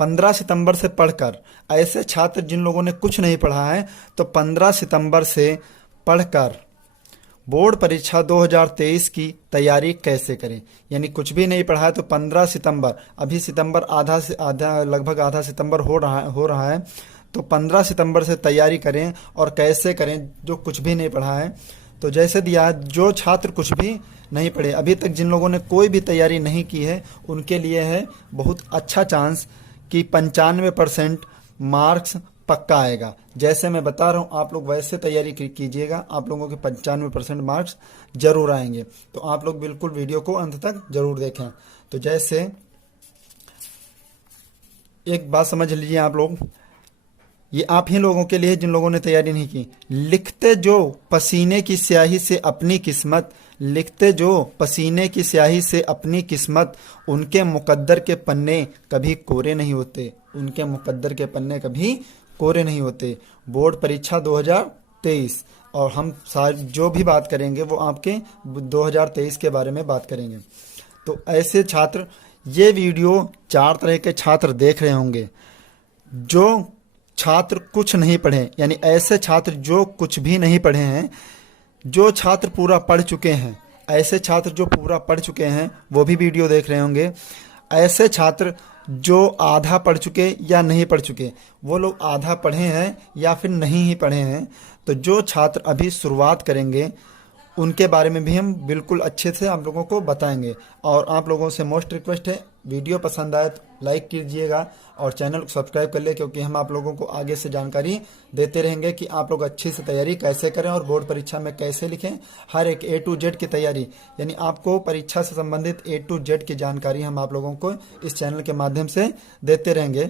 15 सितंबर से पढ़कर, ऐसे छात्र जिन लोगों ने कुछ नहीं पढ़ा है तो 15 सितंबर से पढ़कर बोर्ड परीक्षा 2023 की तैयारी कैसे करें। यानी कुछ भी नहीं पढ़ा है तो 15 सितंबर, अभी सितंबर आधा से आधा, लगभग आधा सितंबर हो रहा है, तो 15 सितंबर से तैयारी करें। और कैसे करें, जो कुछ भी नहीं पढ़ा है। तो जैसे दिया है, जो छात्र कुछ भी नहीं पढ़े, अभी तक जिन लोगों ने कोई भी तैयारी नहीं की है, उनके लिए है बहुत अच्छा चांस कि 95% मार्क्स पक्का आएगा। जैसे मैं बता रहा हूँ आप लोग वैसे तैयारी कीजिएगा, आप लोगों के 95% मार्क्स जरूर आएंगे। तो आप लोग बिल्कुल वीडियो को अंत तक जरूर देखें। तो जैसे एक बात समझ लीजिए आप लोग, ये आप ही लोगों के लिए जिन लोगों ने तैयारी नहीं की। लिखते जो पसीने की स्याही से अपनी किस्मत, लिखते जो पसीने की स्याही से अपनी किस्मत, उनके मुकद्दर के पन्ने कभी कोरे नहीं होते, उनके मुकद्दर के पन्ने कभी कोरे नहीं होते। बोर्ड परीक्षा 2023, और हम जो भी बात करेंगे वो आपके 2023 के बारे में बात करेंगे। तो ऐसे छात्र, ये वीडियो 4 तरह के छात्र देख रहे होंगे। जो छात्र कुछ नहीं पढ़े, यानी ऐसे छात्र जो कुछ भी नहीं पढ़े हैं, जो छात्र पूरा पढ़ चुके हैं, ऐसे छात्र जो पूरा पढ़ चुके हैं वो भी वीडियो देख रहे होंगे। ऐसे छात्र जो आधा पढ़ चुके या नहीं पढ़ चुके, वो लोग आधा पढ़े हैं या फिर नहीं ही पढ़े हैं। तो जो छात्र अभी शुरुआत करेंगे उनके बारे में भी हम बिल्कुल अच्छे से आप लोगों को बताएंगे। और आप लोगों से मोस्ट रिक्वेस्ट है, वीडियो पसंद आए तो लाइक कीजिएगा और चैनल को सब्सक्राइब कर ले, क्योंकि हम आप लोगों को आगे से जानकारी देते रहेंगे कि आप लोग अच्छी से तैयारी कैसे करें और बोर्ड परीक्षा में कैसे लिखें। हर एक A to Z की तैयारी, यानी आपको परीक्षा से संबंधित A to Z की जानकारी हम आप लोगों को इस चैनल के माध्यम से देते रहेंगे।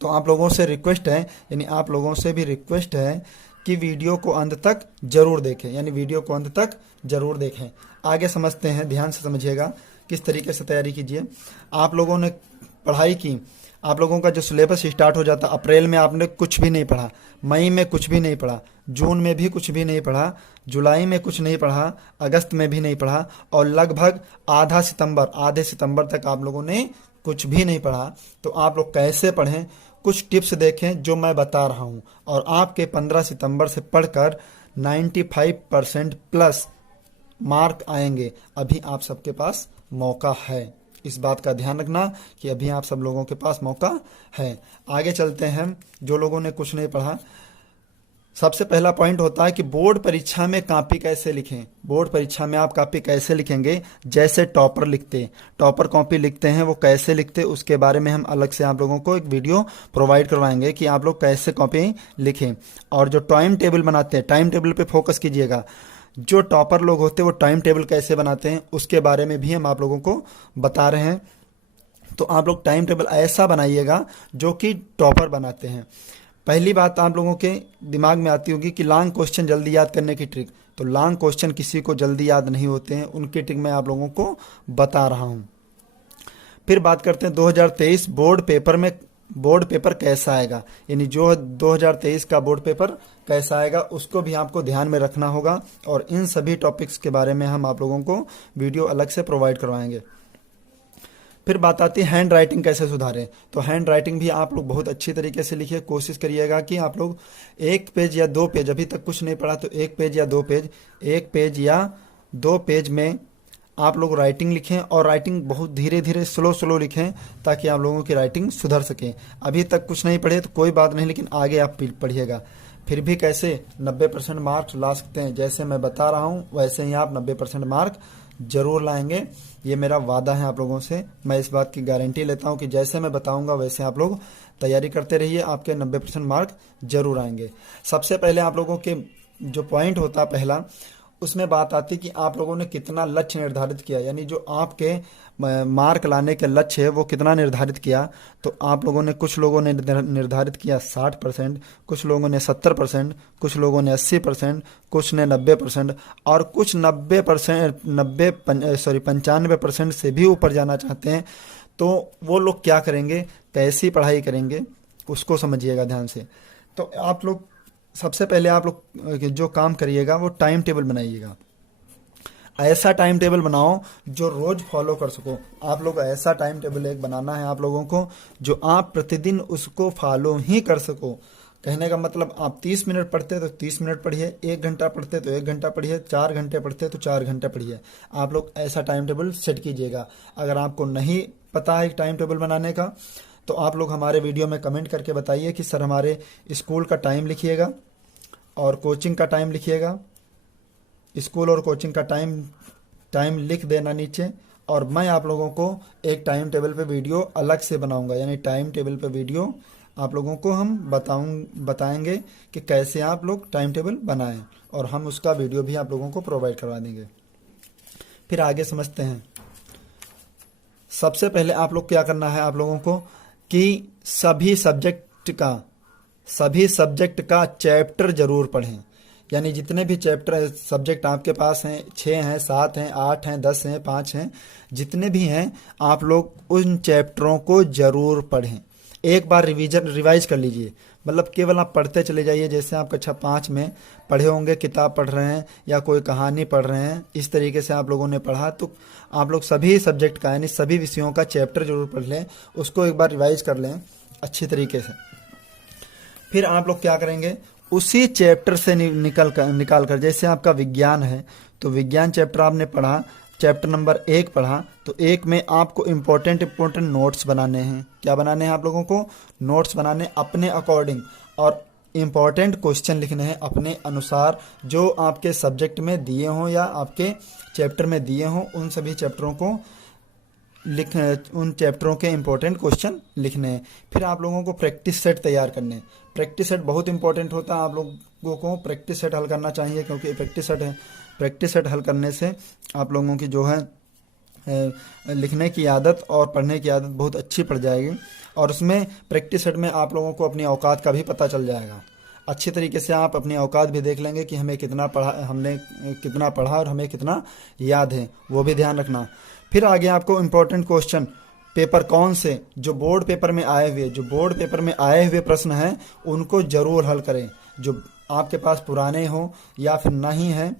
तो आप लोगों से रिक्वेस्ट है, यानी आप लोगों से भी रिक्वेस्ट है कि वीडियो को अंत तक जरूर देखें, यानी वीडियो को अंत तक जरूर देखें। आगे समझते हैं, ध्यान से समझिएगा किस तरीके से तैयारी कीजिए। आप लोगों ने पढ़ाई की, आप लोगों का जो सिलेबस स्टार्ट हो जाता, अप्रैल में आपने कुछ भी नहीं पढ़ा, मई में कुछ भी नहीं पढ़ा, जून में भी कुछ भी नहीं पढ़ा, जुलाई में कुछ नहीं पढ़ा, अगस्त में भी नहीं पढ़ा, और लगभग आधे सितंबर तक आप लोगों ने कुछ भी नहीं पढ़ा। तो आप लोग कैसे पढ़ें, कुछ टिप्स देखें जो मैं बता रहा हूं, और आपके 15 सितंबर से पढ़कर 95% प्लस मार्क आएंगे। अभी आप सबके पास मौका है, इस बात का ध्यान रखना कि अभी आप सब लोगों के पास मौका है। आगे चलते हैं, जो लोगों ने कुछ नहीं पढ़ा, सबसे पहला पॉइंट होता है कि बोर्ड परीक्षा में कॉपी कैसे लिखें। बोर्ड परीक्षा में आप कॉपी कैसे लिखेंगे, जैसे टॉपर लिखते, टॉपर कॉपी लिखते हैं, वो कैसे लिखते, उसके बारे में हम अलग से आप लोगों को एक वीडियो प्रोवाइड करवाएंगे कि आप लोग कैसे कॉपी लिखें। और जो टाइम टेबल बनाते हैं, टाइम टेबल पे फोकस कीजिएगा। जो टॉपर लोग होते हैं वो टाइम टेबल कैसे बनाते हैं उसके बारे में भी हम आप लोगों को बता रहे हैं। तो आप लोग टाइम टेबल ऐसा बनाइएगा जो कि टॉपर बनाते हैं। पहली बात आप लोगों के दिमाग में आती होगी कि लॉन्ग क्वेश्चन जल्दी याद करने की ट्रिक। तो लॉन्ग क्वेश्चन किसी को जल्दी याद नहीं होते हैं, उनकी ट्रिक मैं आप लोगों को बता रहा हूं। फिर बात करते हैं 2023 बोर्ड पेपर कैसा आएगा, यानी जो 2023 का बोर्ड पेपर कैसा आएगा उसको भी आपको ध्यान में रखना होगा। और इन सभी टॉपिक्स के बारे में हम आप लोगों को वीडियो अलग से प्रोवाइड करवाएंगे। फिर बात आती है हैंड राइटिंग कैसे सुधारें। तो हैंड राइटिंग भी आप लोग बहुत अच्छी तरीके से लिखिए। कोशिश करिएगा कि आप लोग 1 पेज या 2 पेज, अभी तक कुछ नहीं पढ़ा तो 1 पेज या 2 पेज, 1 पेज या 2 पेज में आप लोग राइटिंग लिखें। और राइटिंग बहुत धीरे धीरे स्लो लिखें ताकि आप लोगों की राइटिंग सुधर सके। अभी तक कुछ नहीं पढ़े तो कोई बात नहीं, लेकिन आगे आप पढ़िएगा। फिर भी कैसे 90% मार्क्स ला सकते हैं, जैसे मैं बता रहा हूँ वैसे ही आप 90% मार्क जरूर लाएंगे। ये मेरा वादा है आप लोगों से, मैं इस बात की गारंटी लेता हूं कि जैसे मैं बताऊंगा वैसे आप लोग तैयारी करते रहिए, आपके 90% मार्क जरूर आएंगे। सबसे पहले आप लोगों के जो पॉइंट होता है पहला, उसमें बात आती कि आप लोगों ने कितना लक्ष्य निर्धारित किया, यानी जो आपके मार्क लाने के लक्ष्य है वो कितना निर्धारित किया। तो आप लोगों ने, कुछ लोगों ने निर्धारित किया 60%, कुछ लोगों ने 70%, कुछ लोगों ने 80%, कुछ ने 90%, और कुछ 95% से भी ऊपर जाना चाहते हैं। तो वो लोग क्या करेंगे, कैसी पढ़ाई करेंगे उसको समझिएगा ध्यान से। तो आप लोग सबसे पहले आप लोग जो काम करिएगा वो टाइम टेबल बनाइएगा। ऐसा टाइम टेबल बनाओ जो रोज फॉलो कर सको। आप लोग ऐसा टाइम टेबल एक बनाना है आप लोगों को जो आप प्रतिदिन उसको फॉलो ही कर सको। कहने का मतलब आप 30 मिनट पढ़ते तो 30 मिनट पढ़िए, 1 घंटा पढ़ते तो 1 घंटा पढ़िए, 4 घंटे पढ़ते तो 4 घंटे पढ़िए। आप लोग ऐसा टाइम टेबल सेट कीजिएगा। अगर आपको नहीं पता है टाइम टेबल बनाने का तो आप लोग हमारे वीडियो में कमेंट करके बताइए कि सर हमारे स्कूल का टाइम लिखिएगा और कोचिंग का टाइम लिखिएगा। स्कूल और कोचिंग का टाइम लिख देना नीचे, और मैं आप लोगों को एक टाइम टेबल पे वीडियो अलग से बनाऊंगा। यानी टाइम टेबल पे वीडियो आप लोगों को हम बताएंगे कि कैसे आप लोग टाइम टेबल बनाएं, और हम उसका वीडियो भी आप लोगों को प्रोवाइड करवा देंगे। फिर आगे समझते हैं। सबसे पहले आप लोग क्या करना है आप लोगों को कि सभी सब्जेक्ट का चैप्टर जरूर पढ़ें। यानी जितने भी चैप्टर सब्जेक्ट आपके पास हैं, 6 हैं, 7 हैं, 8 हैं, 10 हैं, 5 हैं, जितने भी हैं आप लोग उन चैप्टरों को जरूर पढ़ें। एक बार रिवाइज कर लीजिए। मतलब केवल आप पढ़ते चले जाइए। जैसे आप कक्षा 5 में पढ़े होंगे, किताब पढ़ रहे हैं या कोई कहानी पढ़ रहे हैं, इस तरीके से आप लोगों ने पढ़ा, तो आप लोग सभी सब्जेक्ट का यानी सभी विषयों का चैप्टर जरूर पढ़ लें, उसको एक बार रिवाइज कर लें अच्छी तरीके से। फिर आप लोग क्या करेंगे, उसी चैप्टर से निकाल कर जैसे आपका विज्ञान है तो विज्ञान चैप्टर आपने पढ़ा, चैप्टर नंबर 1 पढ़ा, तो 1 में आपको इम्पोर्टेंट नोट्स बनाने हैं। क्या बनाने हैं आप लोगों को? नोट्स बनाने अपने अकॉर्डिंग, और इम्पोर्टेंट क्वेश्चन लिखने हैं अपने अनुसार जो आपके सब्जेक्ट में दिए हों या आपके चैप्टर में दिए हों। उन सभी चैप्टरों को उन चैप्टरों के इम्पोर्टेंट क्वेश्चन लिखने हैं। फिर आप लोगों को प्रैक्टिस सेट तैयार करने हैं। प्रैक्टिस सेट बहुत इंपॉर्टेंट होता है। आप लोगों को प्रैक्टिस सेट हल करना चाहिए, क्योंकि प्रैक्टिस सेट हल करने से आप लोगों की जो है लिखने की आदत और पढ़ने की आदत बहुत अच्छी पड़ जाएगी, और उसमें प्रैक्टिस सेट में आप लोगों को अपनी औकात का भी पता चल जाएगा। अच्छी तरीके से आप अपनी औकात भी देख लेंगे कि हमने कितना पढ़ा और हमें कितना याद है, वो भी ध्यान रखना। फिर आगे आपको इम्पोर्टेंट क्वेश्चन पेपर कौन से जो बोर्ड पेपर में आए हुए प्रश्न हैं उनको जरूर हल करें। जो आपके पास पुराने हो या फिर नहीं है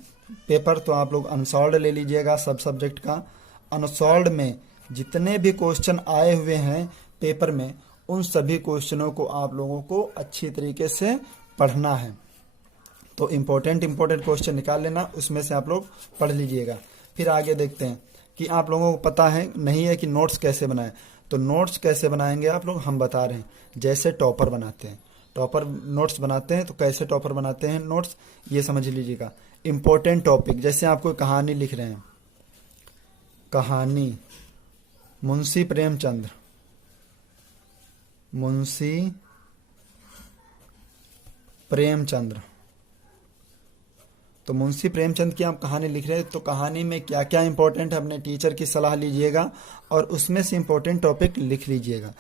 पेपर, तो आप लोग अनसॉल्व्ड ले लीजिएगा सब सब्जेक्ट का। अनसॉल्व्ड में जितने भी क्वेश्चन आए हुए हैं पेपर में, उन सभी क्वेश्चनों को आप लोगों को अच्छी तरीके से पढ़ना है। तो इम्पोर्टेंट क्वेश्चन निकाल लेना, उसमें से आप लोग पढ़ लीजिएगा। फिर आगे देखते हैं कि आप लोगों को पता है नहीं है कि नोट्स कैसे बनाएं। तो नोट्स कैसे बनाएंगे आप लोग, हम बता रहे हैं। जैसे टॉपर बनाते हैं, टॉपर नोट्स बनाते हैं, तो कैसे टॉपर बनाते हैं नोट्स, ये समझ लीजिएगा। इम्पोर्टेंट टॉपिक, जैसे आप कोई कहानी लिख रहे हैं, कहानी मुंशी प्रेमचंद तो मुंशी प्रेमचंद की आप कहानी लिख रहे हैं, तो कहानी में क्या क्या इंपॉर्टेंट है अपने टीचर की सलाह लीजिएगा और उसमें से इंपॉर्टेंट टॉपिक लिख लीजिएगा।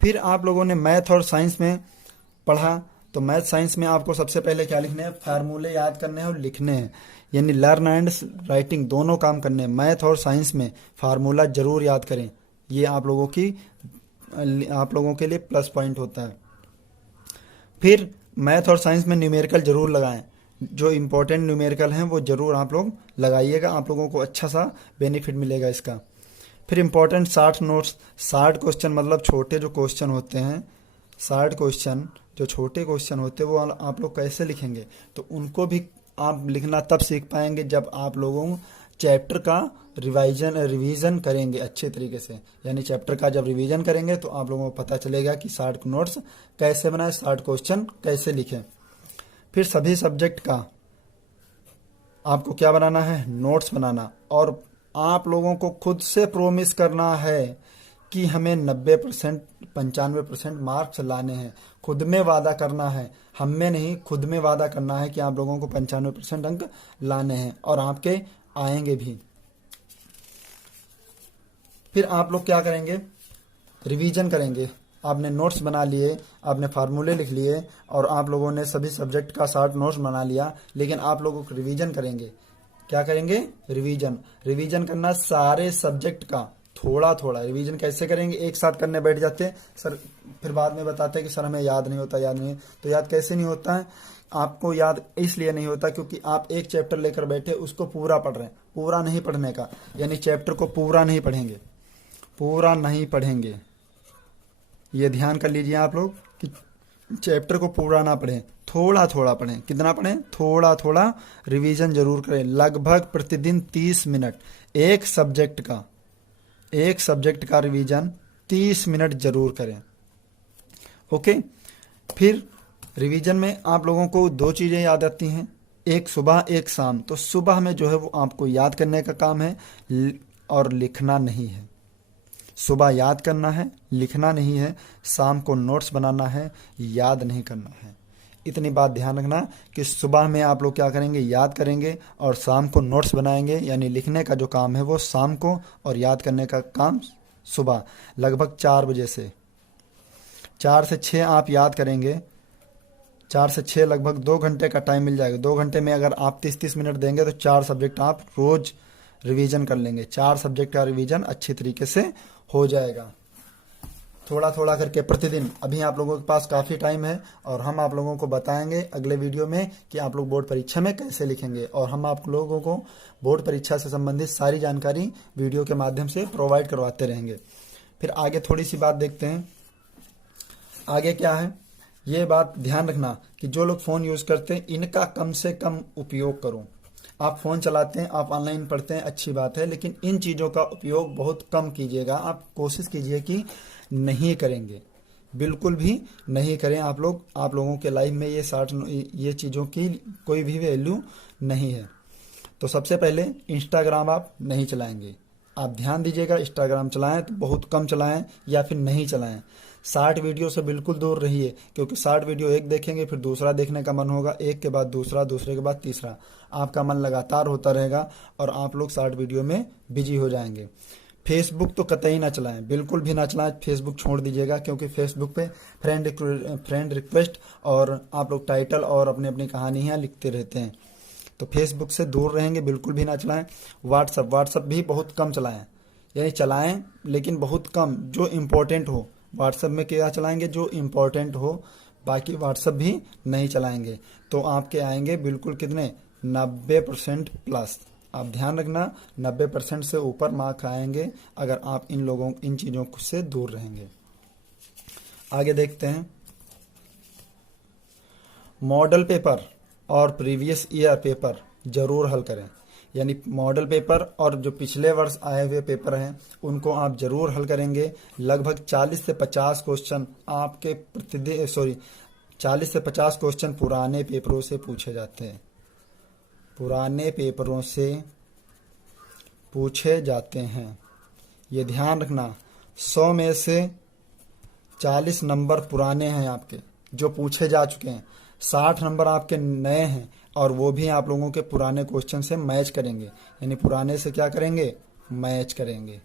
फिर आप लोगों ने मैथ और साइंस में पढ़ा, तो मैथ साइंस में आपको सबसे पहले क्या लिखने हैं, फार्मूले याद करने हैं और लिखने हैं। यानी लर्न एंड राइटिंग दोनों काम करने हैं। मैथ और साइंस में फार्मूला जरूर याद करें, ये आप लोगों के लिए प्लस पॉइंट होता है। फिर मैथ और साइंस में न्यूमेरिकल जरूर लगाएं, जो इम्पोर्टेंट न्यूमेरिकल हैं वो जरूर आप लोग लगाइएगा, आप लोगों को अच्छा सा बेनिफिट मिलेगा इसका। फिर इम्पोर्टेंट 60 नोट्स, 60 क्वेश्चन मतलब छोटे जो क्वेश्चन होते हैं, 60 क्वेश्चन जो छोटे क्वेश्चन होते हैं वो आप लोग कैसे लिखेंगे, तो उनको भी आप लिखना तब सीख पाएंगे जब आप लोगों चैप्टर का रिवीजन करेंगे अच्छे तरीके से। यानी चैप्टर का जब रिवीजन करेंगे तो आप लोगों को पता चलेगा कि 60 नोट्स कैसे बनाए, 60 क्वेश्चन कैसे लिखें। फिर सभी सब्जेक्ट का आपको क्या बनाना है, नोट्स बनाना, और आप लोगों को खुद से प्रोमिस करना है कि हमें 90% 95% मार्क्स लाने हैं। खुद में वादा करना है, हम में नहीं, खुद में वादा करना है कि आप लोगों को 95% अंक लाने हैं, और आपके आएंगे भी। फिर आप लोग क्या करेंगे, रिवीजन करेंगे। आपने नोट्स बना लिए, आपने फार्मूले लिख लिए, और आप लोगों ने सभी सब्जेक्ट का 60 नोट्स बना लिया, लेकिन आप लोगों को रिवीजन करेंगे। क्या करेंगे, रिवीजन करना सारे सब्जेक्ट का, थोड़ा थोड़ा रिवीजन कैसे करेंगे, एक साथ करने बैठ जाते हैं सर, फिर बाद में बताते हैं कि सर हमें याद नहीं होता, याद नहीं है। तो याद कैसे नहीं होता है, आपको याद इसलिए नहीं होता क्योंकि आप एक चैप्टर लेकर बैठे उसको पूरा पढ़ रहे हैं। पूरा नहीं पढ़ने का यानी चैप्टर को पूरा नहीं पढ़ेंगे, पूरा नहीं पढ़ेंगे, ये ध्यान कर लीजिए आप लोग कि चैप्टर को पूरा ना पढ़ें, थोड़ा थोड़ा पढ़ें। कितना पढ़ें, थोड़ा थोड़ा रिवीजन जरूर करें। लगभग प्रतिदिन 30 मिनट एक सब्जेक्ट का रिवीजन 30 मिनट जरूर करें। ओके। फिर रिवीजन में आप लोगों को 2 चीज़ें याद आती हैं, एक सुबह एक शाम। तो सुबह में जो है वो आपको याद करने का काम है और लिखना नहीं है। सुबह याद करना है, लिखना नहीं है। शाम को नोट्स बनाना है, याद नहीं करना है। इतनी बात ध्यान रखना कि सुबह में आप लोग क्या करेंगे, याद करेंगे, और शाम को नोट्स बनाएंगे। यानी लिखने का जो काम है वो शाम को और याद करने का काम सुबह। लगभग 4 बजे से 4 से 6 आप याद करेंगे। 4 से 6 लगभग 2 घंटे का टाइम मिल जाएगा। 2 घंटे में अगर आप 30-30 मिनट देंगे तो 4 सब्जेक्ट आप रोज रिवीजन कर लेंगे। 4 सब्जेक्ट का रिवीजन अच्छी तरीके से हो जाएगा, थोड़ा थोड़ा करके प्रतिदिन। अभी आप लोगों के पास काफ़ी टाइम है और हम आप लोगों को बताएंगे अगले वीडियो में कि आप लोग बोर्ड परीक्षा में कैसे लिखेंगे, और हम आप लोगों को बोर्ड परीक्षा से संबंधित सारी जानकारी वीडियो के माध्यम से प्रोवाइड करवाते रहेंगे। फिर आगे थोड़ी सी बात देखते हैं, आगे क्या है। ये बात ध्यान रखना कि जो लोग फ़ोन यूज़ करते हैं इनका कम से कम उपयोग करो। आप फ़ोन चलाते हैं, आप ऑनलाइन पढ़ते हैं, अच्छी बात है, लेकिन इन चीज़ों का उपयोग बहुत कम कीजिएगा। आप कोशिश कीजिए कि नहीं करेंगे, बिल्कुल भी नहीं करें। आप लोगों के लाइफ में ये चीज़ों की कोई भी वैल्यू नहीं है। तो सबसे पहले इंस्टाग्राम आप नहीं चलाएंगे। आप ध्यान दीजिएगा, इंस्टाग्राम चलाएं तो बहुत कम चलाएं या फिर नहीं चलाएं। शॉर्ट वीडियो से बिल्कुल दूर रहिए, क्योंकि शॉर्ट वीडियो एक देखेंगे फिर दूसरा देखने का मन होगा, एक के बाद दूसरा, दूसरे के बाद तीसरा, आपका मन लगातार होता रहेगा और आप लोग शॉर्ट वीडियो में बिजी हो जाएंगे। फेसबुक तो कतई ना चलाएं, बिल्कुल भी ना चलाएं। फेसबुक छोड़ दीजिएगा, क्योंकि फेसबुक पे फ्रेंड रिक्वेस्ट और आप लोग टाइटल और अपनी अपनी कहानियाँ लिखते रहते हैं, तो फेसबुक से दूर रहेंगे, बिल्कुल भी ना चलाएं। व्हाट्सअप भी बहुत कम चलाएं, यानी चलाएं लेकिन बहुत कम, जो इम्पोर्टेंट हो। व्हाट्सअप में क्या चलाएंगे, जो इम्पोर्टेंट हो, बाकी व्हाट्सअप भी नहीं चलाएंगे। तो आपके आएंगे बिल्कुल कितने, 90% प्लस। आप ध्यान रखना 90% से ऊपर मार्क्स आएंगे अगर आप इन चीज़ों से दूर रहेंगे। आगे देखते हैं, मॉडल पेपर और प्रीवियस ईयर पेपर जरूर हल करें। यानी मॉडल पेपर और जो पिछले वर्ष आए हुए पेपर हैं उनको आप जरूर हल करेंगे। लगभग 40 से 50 क्वेश्चन आपके 40 से 50 क्वेश्चन पुराने पेपरों से पूछे जाते हैं, पुराने पेपरों से पूछे जाते हैं। ये ध्यान रखना, 100 में से 40 नंबर पुराने हैं आपके जो पूछे जा चुके हैं, 60 नंबर आपके नए हैं और वो भी आप लोगों के पुराने क्वेश्चन से मैच करेंगे। यानी पुराने से क्या करेंगे, मैच करेंगे।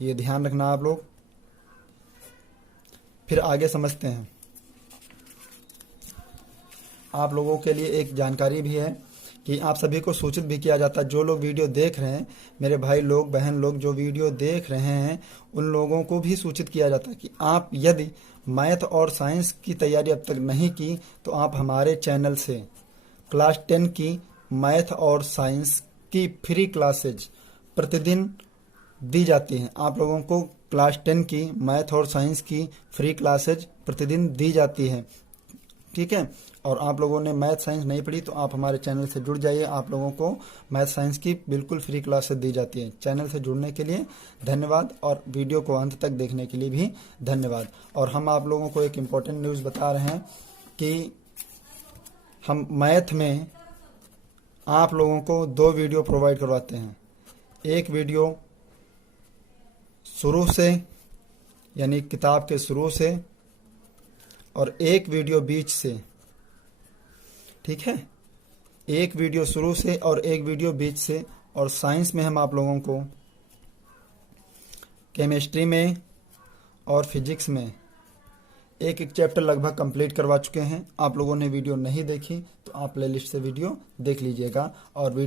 ये ध्यान रखना आप लोग। फिर आगे समझते हैं। आप लोगों के लिए एक जानकारी भी है कि आप सभी को सूचित भी किया जाता है, जो लोग वीडियो देख रहे हैं, मेरे भाई लोग, बहन लोग जो वीडियो देख रहे हैं, उन लोगों को भी सूचित किया जाता है कि आप यदि मैथ और साइंस की तैयारी अब तक नहीं की तो आप हमारे चैनल से क्लास 10 की मैथ और साइंस की फ्री क्लासेज प्रतिदिन दी जाती हैं। आप लोगों को क्लास 10 की मैथ और साइंस की फ्री क्लासेज प्रतिदिन दी जाती है, ठीक है। और आप लोगों ने मैथ साइंस नहीं पढ़ी तो आप हमारे चैनल से जुड़ जाइए, आप लोगों को मैथ साइंस की बिल्कुल फ्री क्लासेस दी जाती है। चैनल से जुड़ने के लिए धन्यवाद और वीडियो को अंत तक देखने के लिए भी धन्यवाद। और हम आप लोगों को एक इम्पोर्टेंट न्यूज़ बता रहे हैं कि हम मैथ में आप लोगों को 2 वीडियो प्रोवाइड करवाते हैं। एक वीडियो शुरू से यानी किताब के शुरू से और एक वीडियो बीच से, ठीक है। एक वीडियो शुरू से और एक वीडियो बीच से। और साइंस में हम आप लोगों को केमिस्ट्री में और फिजिक्स में एक एक चैप्टर लगभग कंप्लीट करवा चुके हैं। आप लोगों ने वीडियो नहीं देखी तो आप प्लेलिस्ट से वीडियो देख लीजिएगा और वीडियो